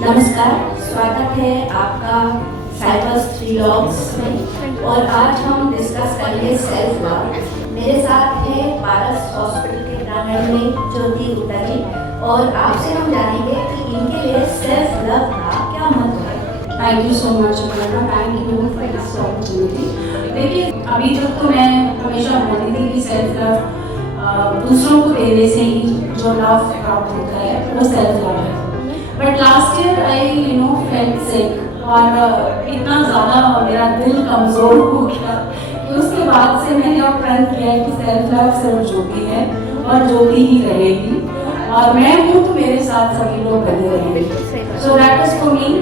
नमस्कार, स्वागत है आपका साइबर्स व्लॉग्स में। और आज हम डिस्कस करेंगे सेल्फ लव। मेरे साथ है पारस हॉस्पिटल के प्रांगण में ज्योति गुप्ता जी, और आपसे हम जानेंगे कि इनके लिए सेल्फ लव का क्या महत्व है। Thank you so much madam, thank you for this opportunity. देखिए, अभी तक तो मैं हमेशा बोलती थी कि सेल्फ लव दूसरों को देने से ही जो लव प्राप्त होता है वो सेल्फ लव है। But last year I felt sick, और इतना ज़्यादा मेरा दिल कमज़ोर हो गया कि उसके बाद से मैंने अब प्रण किया है कि सेल्फ लव सिर्फ ज्योति है और ज्योति ही रहेगी, और मैं हूँ तो मेरे साथ सभी लोग बने रहेंगे। सो दैट इज फॉर मी।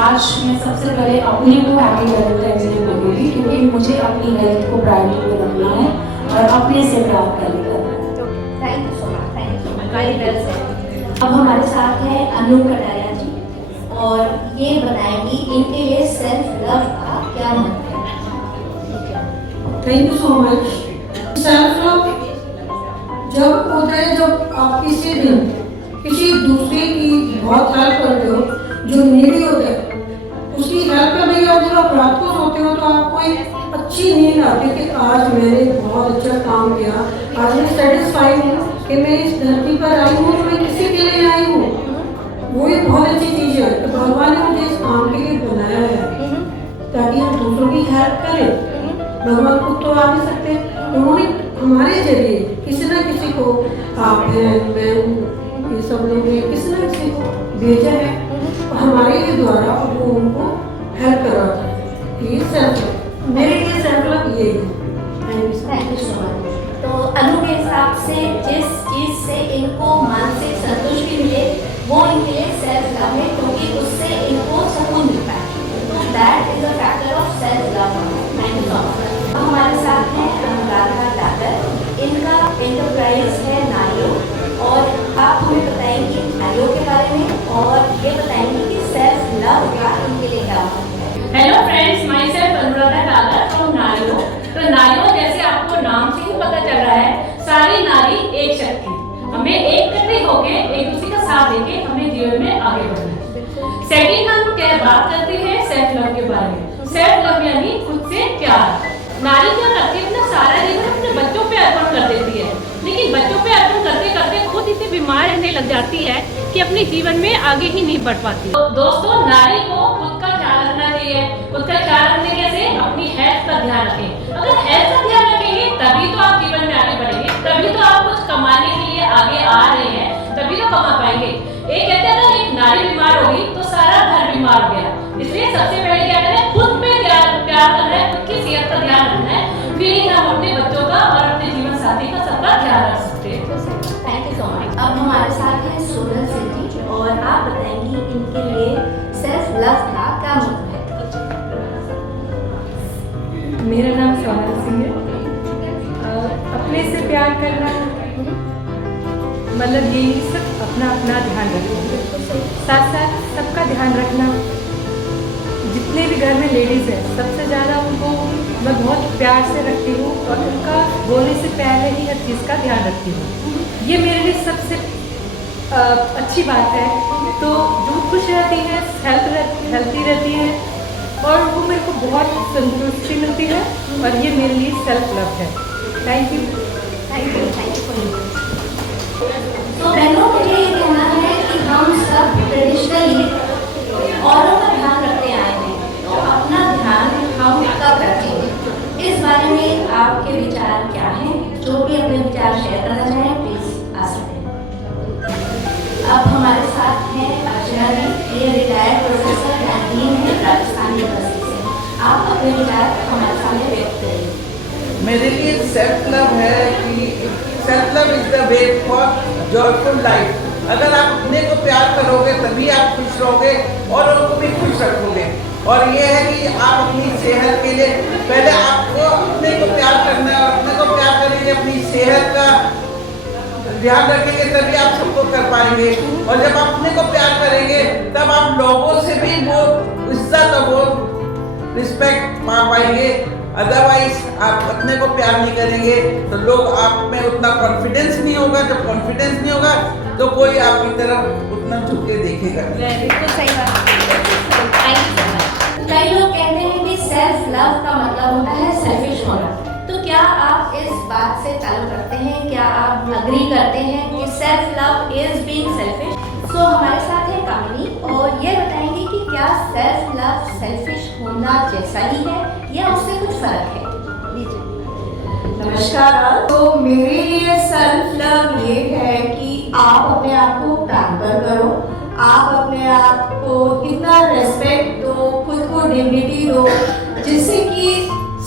आज मैं सबसे पहले अपने को हैप्पी वैलेंटाइन्स डे बोलूँगी, क्योंकि मुझे अपनी हेल्थ को प्रायोरिटी में रखना है और अपने से प्यार करना है। Thank you so much, thank you, very well said. अब हमारे साथ है अनु कटारिया जी, और ये बताएंगी इनके लिए सेल्फ लव का क्या महत्व है। Thank you so much. Self love जब होता है जब आप किसी दूसरे की बहुत हेल्प करते हो, जो नीडी होता है उसकी हेल्प करने के बाद जब आप रात को सोते हो तो आपको एक अच्छी नींद आती है कि आज मैंने बहुत अच्छा काम किया, आज मैं सेटिस्फाइड हूँ कि मैं इस धरती पर आई हूँ, तो मैं किसी के लिए आई हूँ। वो एक बहुत अच्छी चीज़ है कि भगवान ने मुझे इस काम के लिए बनाया है ताकि हम दूसरों की हेल्प करें। भगवान खुद तो आ नहीं सकते, उन्होंने हमारे जरिए किसी न किसी को, आप हैं, मैं हूँ, ये सब लोग हैं, किसी न किसी को भेजा है, और हमारे ही द्वारा वो उनको हेल्प करवाता है। ये सेल्फ लव, मेरे लिए सेल्फ लव यही है। Thank you so much. तो अनु के हिसाब से जिस चीज़ से इनको मानसिक संतुष्टि मिले वो इनके लिए सेल्फ लव है, क्योंकि उससे इनको सुकून मिलता है। तो that is a factor of self love. Thank you so much. हमारे साथ हैं अनुराधा डाकर, इनका एंटरप्राइज है नारियो, और आप हमें बताएंगे नारियो के बारे में, और ये बताएंगे कि सेल्फ लव का इनके लिए क्या मतलब है। Hello friends, myself Anuradha Dakar from Naario. तो नारियो जैसे आपको नाम से ही पता चल रहा है, सारी नारी एक शक्ति, हमें एक इकट्ठे होके एक दूसरे का साथ देके हमें जीवन में आगे बढ़ना है। सेकंड हम क्या बात करते हैं सेल्फ लव के बारे में। सेल्फ लव यानी खुद से प्यार। नारी क्या करती है, अपना सारा जीवन अपने बच्चों पे अर्पण कर देती है, लेकिन बच्चों पे अर्पण करते करते खुद इतनी बीमार रहने लग जाती है कि अपने जीवन में आगे ही नहीं बढ़ पाती। तो दोस्तों, नारी को खुद का ख्याल रखना चाहिए। खुद का ख्याल रखने कैसे? अपनी हेल्थ का ध्यान रखें। अगर हेल्थ का ध्यान रखेंगे तभी तो आप जीवन में आगे बढ़ेंगे, तभी तो आप कुछ कमाने के लिए आगे आ रहे हैं, तभी तो कमा पाएंगे। एक कहते हैं ना, एक नारी बीमार होगी तो सारा घर बीमार हो गया। इसलिए सबसे पहले क्या करना है, खुद पे प्यार करना है, खुद की सेहत का ध्यान रखना है, फिर ही हम अपने बच्चों का और अपने जीवन साथी का सबका ध्यान रख सकते हैं। Thank you so much. अब हमारे साथ है सोनल सिंह जी, और आप बताएंगी इनके लिए सेल्फ लव का क्या मतलब है। मेरा नाम सोनल सिंह है। अपने से प्यार करना मतलब यही सब अपना अपना ध्यान रखना, साथ साथ सबका ध्यान रखना। जितने भी घर में लेडीज़ हैं सबसे ज़्यादा उनको मैं बहुत प्यार से रखती हूँ, और उनका बोलने से पहले ही हर चीज़ का ध्यान रखती हूँ। ये मेरे लिए सबसे अच्छी बात है। तो जो खुश रहती है, हेल्थी रहती है, और वो मेरे को बहुत संतुष्टि मिलती है, और ये मेरे लिए सेल्फ लव है। Thank you, thank you, thank you for you. तो बहनों, मुझे ये कहना है कि हम सब ट्रेडिशनली औरों का ध्यान रखते आए हैं, तो अपना ध्यान हम कब रखेंगे, इस बारे में आपके विचार क्या हैं? जो भी अपने विचार शेयर करना चाहें प्लीज आ सकते हैं। अब हमारे साथ हैं अर्चना जी, ये रिटायर्ड प्रोफेसर एंड डीन है राजस्थान यूनिवर्सिटी से। आप अपने विचार हमारे सामने व्यक्त करेंगे। मेरे लिए सेल्फ लव है कि self love is the way for joyful life. अगर आप अपने को प्यार करोगे तभी आप खुश रहोगे और उनको भी खुश रखोगे। और ये है कि आप अपनी सेहत के लिए पहले आपको अपने को प्यार करना है, और अपने को प्यार करने के लिए अपनी सेहत का ध्यान रखेंगे तभी आप सबको कर पाएंगे। और जब आप अपने को प्यार करेंगे तब आप लोगों से भी वो इज्जत और वो रिस्पेक्ट पा पाएंगे। अदरवाइज आप अपने को प्यार नहीं करेंगे तो लोग आप में उतना कॉन्फिडेंस नहीं होगा। जब कॉन्फिडेंस नहीं होगा तो कोई आपकी तरफ उतना झुक के देखेगा नहीं। बिल्कुल सही बात। कई लोग कहते हैं कि सेल्फ लव का मतलब होता है सेल्फिश होना, तो क्या आप इस बात से ताल्लुक रखते हैं, क्या आप अग्री करते हैं कि self love is being selfish? So हमारे साथ है कामिनी और ये बताएंगे कि क्या सेल्फ लव सेल्फिश होना जैसा ही है या उससे कुछ फर्क है। नमस्कार। तो मेरे लिए सेल्फ लव ये है कि आप अपने आप को पैम्पर करो, आप अपने आप को इतना रेस्पेक्ट दो, खुद को डिग्निटी दो, जिससे कि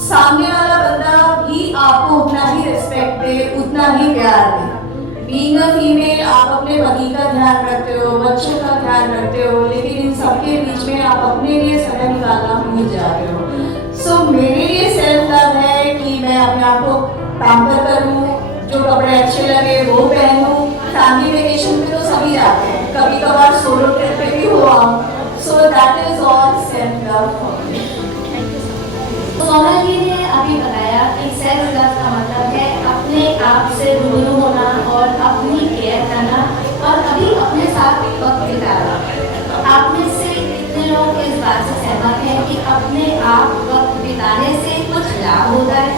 सामने वाला बंदा भी आपको उतना ही रेस्पेक्ट दे, उतना ही प्यार दे। बीइंग अ फीमेल आप अपने पति का ध्यान रखते हो, बच्चों का ध्यान रखते हो, लेकिन इन सबके बीच में आप अपने लिए समय निकालना भूल जाते हो। सो मेरे लिए सेल्फ लव है कि मैं अपने आप को पैम्पर करूँ, जो कपड़े अच्छे लगे वो पहनूँ। फैमिली वेकेशन पे तो सभी जाते हैं, कभी कभार सोलो ट्रिप पे भी हुआ। So that is all self love for me. Sonal ji ने अभी बताया कि सेल्फ लव का मतलब है अपने आप से रूबरू होना और अपनी केयर करना और कभी अपने साथ वक्त बिताना। आप में से कितने लोग इस बात से सहमत हैं कि अपने आप वक्त बिताने से कुछ लाभ होता है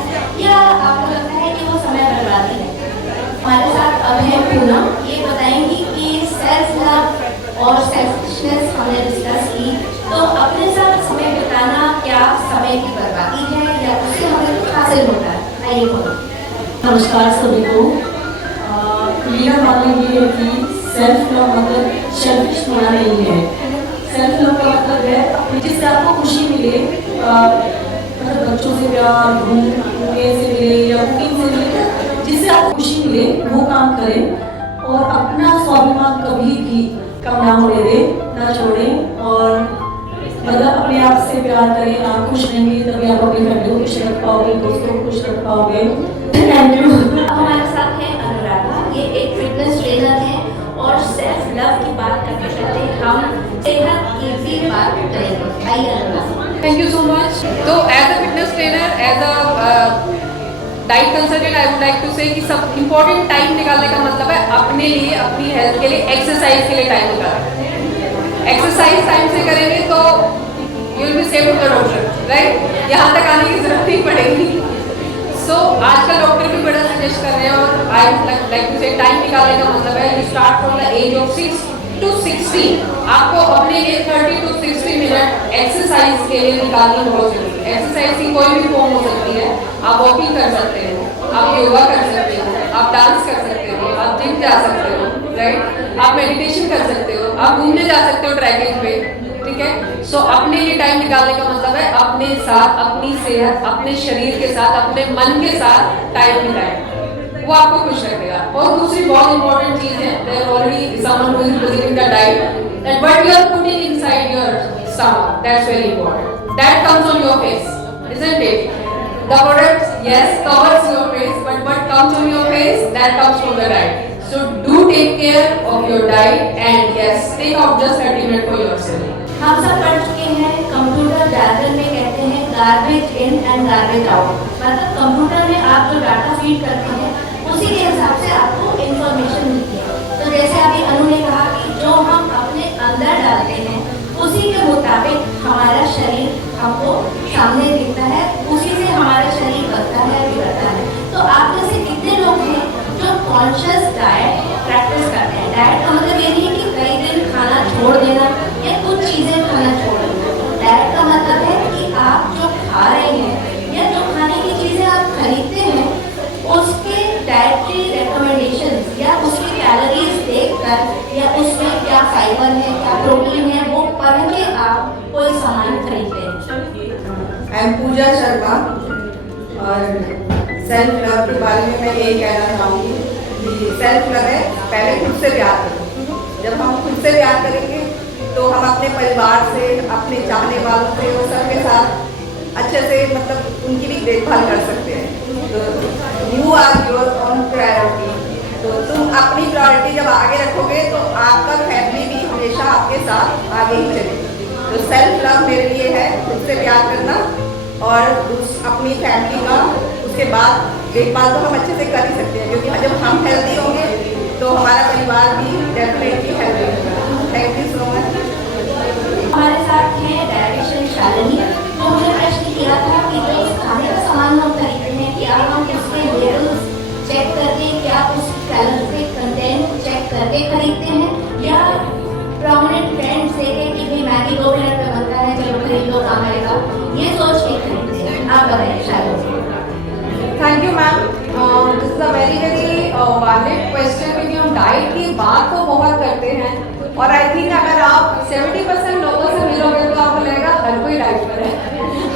या आपको लगता है कि वो समय बर्बादी है? हमारे साथ अब है पूनम, ये बताएंगी कि सेल्फ लव और सेल्फिशनेस हमने डिस्कस की, तो अपने साथ समय बिताना क्या समय की बर्बादी है या उससे हमें कुछ हासिल होता है? आइए पूनम। नमस्कार सभी को। मेरा मानना ये है कि सेल्फ लव मतलब सेल्फिश होना नहीं है। सेल्फ लव का मतलब है जिससे आपको खुशी मिले, मतलब बच्चों से प्यार, घूमने से मिले या कुकिंग से मिले, जिससे आपको खुशी मिले वो काम करें और अपना स्वाभिमान कभी भी कम ना होने दें, ना छोड़ें और मतलब अपने आप से प्यार करें। आप खुश रहेंगे तभी आप अपनी फैमिली को खुश रख पाओगे, दोस्तों को खुश रख पाओगे। Thank you. हमारे साथ है अनुराधा, ये एक फिटनेस ट्रेनर है और सेल्फ लव की बात करते करते हम सेहत की भी बात करेंगे। आइए Anuradha. Thank you so much. तो as a fitness trainer, as a diet consultant, I would like to say कि सब इम्पोर्टेंट टाइम निकालने का मतलब है अपने लिए, अपनी हेल्थ के लिए, एक्सरसाइज के लिए टाइम निकालना। एक्सरसाइज टाइम से करेंगे तो you will be safe to the doctor, right? यहाँ तक आने की जरूरत नहीं पड़ेगी। सो आजकल डॉक्टर भी बड़ा सजेस्ट कर रहे हैं और I would like to say time निकालने का मतलब है you start from the age of 6 to 16 आपको अपने लिए 30 to 60 मिनट एक्सरसाइज के लिए निकालनी बहुत जरूरी है। एक्सरसाइज की कोई भी फॉर्म हो सकती है। आप वॉकिंग कर सकते हो, आप योगा कर सकते हो, आप डांस कर सकते हो, आप जिम जा सकते हो, राइट? आप मेडिटेशन कर सकते हो, आप घूमने जा सकते हो ट्रैकिंग पे, ठीक है? सो अपने लिए टाइम निकालने का मतलब है अपने साथ, अपनी सेहत, अपने शरीर के साथ, अपने मन के साथ टाइम बिताएं, वो आपको खुश रखेगा। और दूसरी बहुत इंपॉर्टेंट चीज है, there already someone who is presenting the diet that what you are putting inside your stomach, that's very important. That comes on your face, isn't it? The product, yes, covers your face, but what comes on your face, that comes from the diet. So do take care of your diet and yes, take out just 30 minutes for yourself. हम सब पढ़ चुके हैं, computer jargon में कहते हैं garbage in and garbage out. मतलब computer में आप जो डाटा फीड करते हैं उसी के हिसाब से आपको इंफॉर्मेशन मिलती है। तो जैसे अभी अनु ने कहा कि जो हम अपने अंदर डालते हैं उसी के मुताबिक हमारा शरीर हमको सामने दिखता है, उसी से हमारा शरीर बनता है, बिगड़ता है। तो आप में से कितने लोग हैं जो कॉन्शियस डाइट प्रैक्टिस करते हैं? डाइट का मतलब ये नहीं कि कई दिन खाना छोड़ देना या कुछ चीज़ें खाना छोड़ देना। डाइट का मतलब है कि आप जो खा रहे हैं या जो खाने की चीज़ें आप खरीदते हैं उसके डाइटरी रिकमेंडेशंस या उसकी कैलोरीज देखकर या उसमें क्या फाइबर है, क्या प्रोटीन है, वो पढ़ के आप कोई सामान खरीदते हैं। आई एम पूजा शर्मा और सेल्फ लव के बारे में मैं यही कहना चाहूँगी कि सेल्फ लव है पहले खुद से प्यार करो। जब हम खुद से प्यार करेंगे तो हम अपने परिवार से, अपने चाहने वालों से और सबके साथ अच्छे से मतलब उनकी भी देखभाल कर सकते हैं। तो you are your own priority. तो तुम अपनी प्रायोरिटी जब आगे रखोगे तो आपका फैमिली भी हमेशा आपके साथ आगे ही चलेगी। तो सेल्फ लव मेरे लिए है खुद से प्यार करना और अपनी फैमिली का उसके बाद देखभाल तो हम अच्छे से कर ही सकते हैं, क्योंकि जब हम हेल्दी होंगे तो तो हमारा परिवार भी डेफिनेटली हेल्प करेगा। Thank you so much. हमारे साथ हैं डायरेक्शन शालिनी, जो हमने प्रश्न किया था कि जो खाने का सामान हम खरीदते हैं, क्या हम उसके लेबल्स चेक करके, क्या उस कैलोरी कंटेंट चेक करके खरीदते हैं, या प्रोमिनेंट फ्रेंड्स देखे कि भाई मैगी 2 मिनट में बनता है, चलो खरीद लो, काम आएगा, ये सोच के खरीदते हैं। आप बताइए Shalini. Thank you ma'am. This is a very valid question, क्योंकि हम डाइट की बात तो बहुत करते हैं और आई थिंक अगर आप 70% लोगों से मिलोगे तो आपको लगेगा हर कोई डाइट पर है।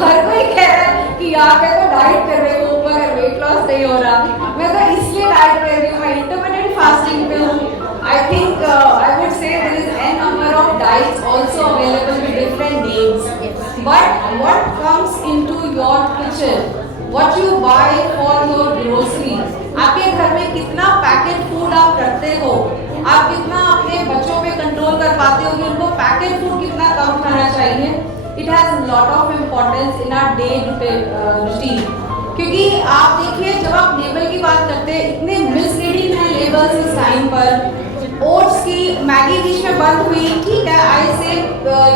हर कोई कह रहा है कि यार मैं तो डाइट कर रही हूँ मगर वेट लॉस नहीं हो रहा, मैं तो इसलिए डाइट कर रही हूँ, मैं इंटरमिटेंट फास्टिंग पे हूँ। I think I would say there is an number of diets also available with different names, but what comes into your kitchen, what you buy for your grocery, आपके घर में कितना पैकेट फूड आप रखते हो, आप कितना अपने बच्चों पे कंट्रोल कर पाते हो कि उनको पैकेट फूड कितना कम खाना चाहिए। It has lot of importance in our day to day routine, क्योंकि आप देखिए जब आप लेबल की बात करते हैं इतने मिसलीडिंग है लेबल्स इस टाइम पर। ओट्स की मैगी बीच में बंद हुई, ठीक है, आई से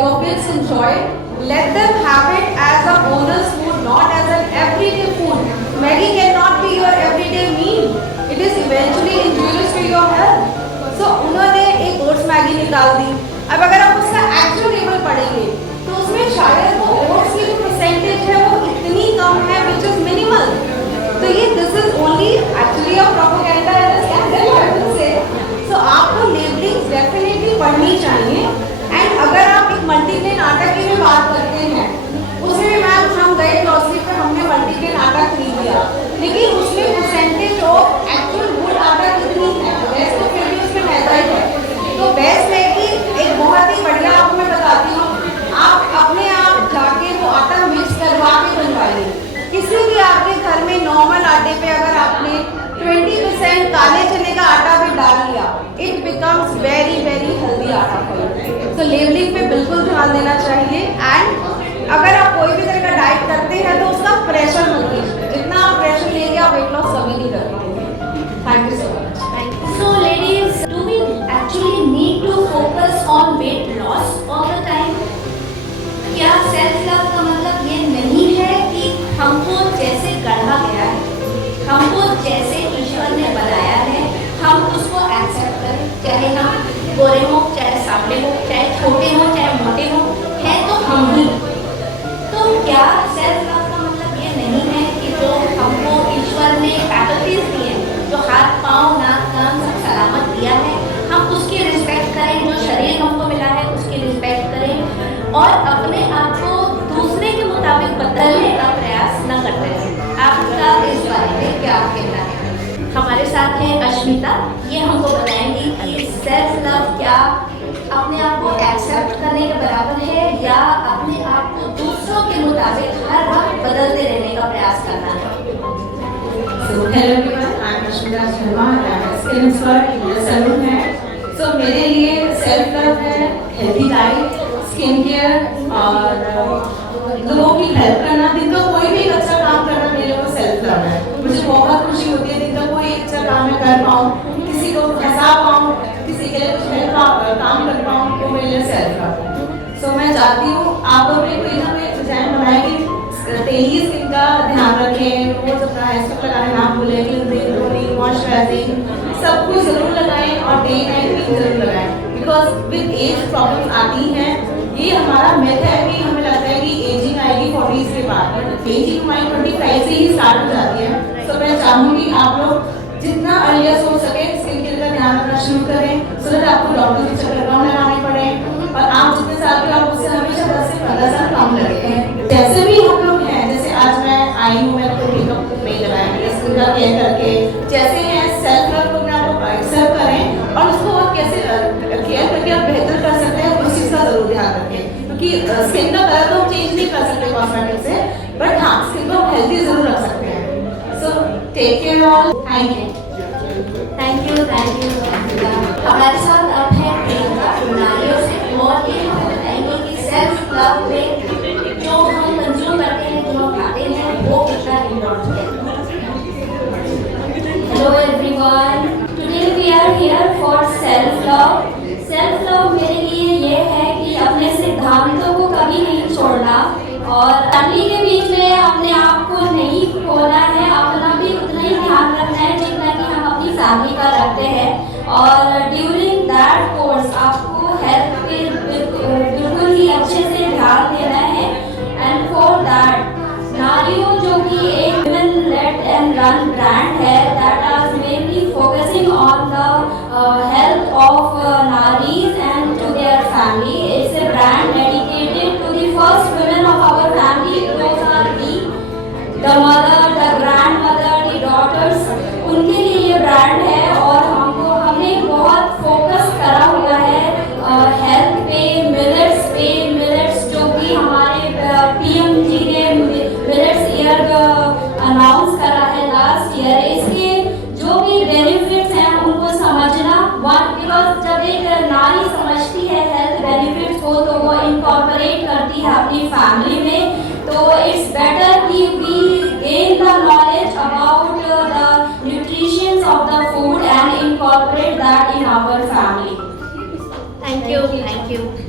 your kids enjoy, let them have it as a bonus food, not as an everyday food. Maggi cannot be your everyday meal. It is eventually injurious to your health. So उन्होंने एक oats Maggi निकाल दी। अब अगर आप उसका actual label पढ़ेंगे तो उसमें शायद वो ओट्स की जो परसेंटेज है वो इतनी कम है, which is minimal. तो ये this is only actually a propaganda and a scandal, I would say. So आपको लेबलिंग डेफिनेटली पढ़नी चाहिए। एंड अगर आप एक मल्टीग्रेन आटा की भी बात करते हैं, उसमें भी मैम हम गए ग्रोसरी पे, हमने मल्टीग्रेन आटा खरीद लिया, लेकिन उसमें परसेंटेज ऑफ एक्चुअल गुड आटा कितनी है, बेस्ट तो फिर भी उसमें मैदा ही है। तो बेस्ट है कि एक बहुत ही बढ़िया आपको मैं बताती हूँ, आप अपने आप जाके वो आटा मिक्स करवा के बनवाइए। किसी भी आपके घर में नॉर्मल आटे पे अगर आपने 20% काले चने का आटा भी डाल लिया, it becomes very very healthy आटा फॉर यू। तो लेबलिंग पे बिल्कुल ध्यान देना चाहिए। एंड अगर आप कोई भी तरह का डाइट करते हैं तो उसका प्रेशर मत लीजिए, जितना आप प्रेशर लेंगे आप वेट लॉस कभी नहीं कर पाएंगे। Thank you so much. So ladies, do we actually need to focus on weight loss all the time? क्या सेल्फ लव का मतलब ये नहीं है कि हमको जैसे गढ़ा गया है, हमको जैसे ईश्वर ने बनाया है, हम उसको एक्सेप्ट करें, चाहे हम गोरे हो, चाहे सांवले हो, चाहे छोटे हो, चाहे मोटे हो, है तो हम ही। तो क्या सेल्फ लव का मतलब ये नहीं है कि जो हमको ईश्वर ने फैकल्टीज दी हैं, जो हाथ पाँव नाक कान सब सलामत दिया है, हम उसकी रिस्पेक्ट करें, जो शरीर हमको मिला है उसकी रिस्पेक्ट करें और अपने आप को दूसरे के मुताबिक बदलने का प्रयास न करते रहें। आपका इस बारे में क्या कहना है? हमारे साथ हैं अश्मिता, ये हमको बताएंगी कि सेल्फ लव क्या अपने आप को एक्सेप्ट करने के बराबर है या अपने आप को दूसरों के मुताबिक हर वक्त बदलते रहने का प्रयास करना है। So hello everyone, I'm Ashmita Sharma, I'm a skin expert in salon है। So मेरे लिए सेल्फ लव है हेल्दी डाइट, स्किन केयर और लोगों की हेल्प करना। दिन का कोई भी अच्छा काम करना मेरे लिए वो सेल्फ लव है। मुझे बहुत खुशी होती है दिन का कोई अच्छा काम मैं कर पाऊँ, किसी को हंसा पाऊँ, किसी के लिए कुछ काम कर पाऊँ, तो मेरे लिए सेल्फ लव है। सो मैं चाहती हूँ आप अपने कोई ना कोई डिजाइन बनाएंगे, डेली स्किन का ध्यान रखें, रोज अपना हेयर स्टॉक लगाएं, ना भूलें, क्लींजिंग, टोनिंग, मॉइस्चराइजिंग सब कुछ जरूर लगाएं और डे नाइट क्रीम जरूर लगाएं, बिकॉज विद एज प्रॉब्लम्स आती हैं। ये हमारा मिथ है कि हमें लगता है कि एजिंग आएगी 40s के बाद, बट एजिंग हमारी 25 से ही स्टार्ट हो जाती है। सो मैं चाहूँगी आप लोग जितना अर्लियर हो सके स्किन केयर का ध्यान रखना शुरू करें, सो दैट आपको डॉक्टर के चक्कर कम लगाने पड़े और आप जितने साल के आप उससे हमेशा 10 से 15 साल कम लगे। जैसे भी हम लोग हैं, जैसे आज मैं आई हूँ, मैंने तो मेकअप नहीं लगाया, मेरे स्किन का केयर करके जैसे हैं सेल्फ लव को अपने आप को एक्सेप्ट करें और उसको आप कैसे केयर करके आप बेहतर कर सकते हैं उस चीज़ का जरूर ध्यान रखें, क्योंकि स्किन का कलर तो हम चेंज नहीं कर सकते कॉस्मेटिक से, बट हाँ स्किन को हेल्दी जरूर रख सकते हैं। So take care all, thank you. Thank you, thank you. हमारे साथ अब है प्रियंका नारियों से और ये हम बताएंगे कि सेल्फ लव में जो हम कंज्यूम करते हैं, जो हम खाते हैं, वो कितना इम्पोर्टेंट है। Hello everyone. Today we are here self love मेरे लिए ये है कि अपने सिद्धांतों को कभी नहीं छोड़ना और फैमिली के बीच में अपने आप को नहीं खोना है, अपना भी उतना ही ध्यान रखना है जितना कि हम अपनी फैमिली का रखते हैं। और ड्यूरिंग दैट कोर्स आपको हेल्थ पे बिल्कुल ही अच्छे से ध्यान देना है। एंड फॉर दैट नारियो जो कि एक women led and run brand है that are mainly focusing on the health of नारीज and to their family. It's a brand dedicated to the first women of our family. Those are the mother, the grandmother, the daughters. उनके लिए ये brand है और हमने बहुत focus करा हुआ है हेल्थ पे, मिलेट्स जो कि हमारे पीएम जी ने मिलेट्स ईयर अनाउंस करा है लास्ट ईयर। इसके जो भी बेनिफिट्स हैं उनको समझना बिकॉज जब एक नारी समझती है हेल्थ बेनिफिट्स को तो वो इनकॉर्पोरेट करती है अपनी फैमिली में। तो इट्स बेटर कि we gain the knowledge about the nutritions of the food and incorporate that in our family. Thank you.